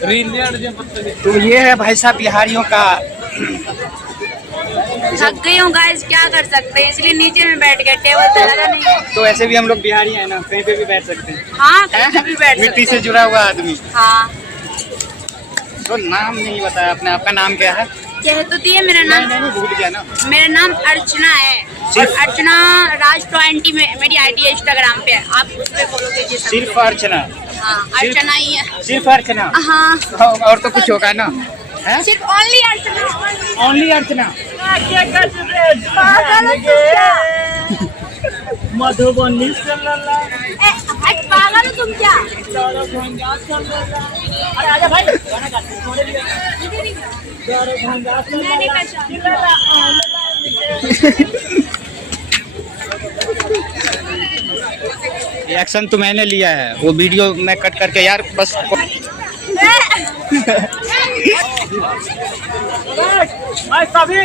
तो ये है भाई साहब बिहारियों का। थक गई हूँ गाइस, क्या कर सकते हैं, इसलिए नीचे में बैठ गए, टेबल तो लगा नहीं है। तो ऐसे भी हम लोग बिहारी हैं ना, कहीं पे भी बैठ सकते हैं। हाँ, कहीं भी बैठ मिट्टी सकते से जुड़ा हुआ आदमी। हैं। हाँ, तो नाम नहीं बताया आपने, आपका नाम क्या है? कह तो दिए मेरा नाम। नहीं भूल गया ना। मेरा नाम अर्चना है, सिर्फ अर्चना राज 20 में मेरी आईडी है, इंस्टाग्राम पे, आप उस पे फॉलो कीजिए। सिर्फ अर्चना? हाँ, अर्चना ही है। सिर्फ अर्चना? हाँ, और तो कुछ होगा ना? है सिर्फ ओनली अर्चना। ओनली अर्चना। मधुबनी पागल हो तुम क्या? अरे आजा भाई मैं नहीं पहचानती। रिएक्शन तो मैंने लिया है, वो वीडियो मैं कट करके यार बस। सभी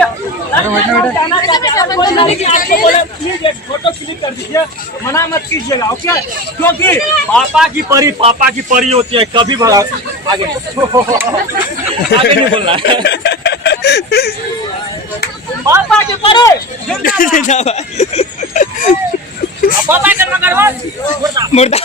फोटो क्लिक कर दीजिए, मना मत कीजिएगा, ओके? क्योंकि पापा की परी होती है, कभी भला आगे आगे नहीं बोलना है। पापा की परी जिंदाबाद। पापा का नंबर 1 मुर्दा।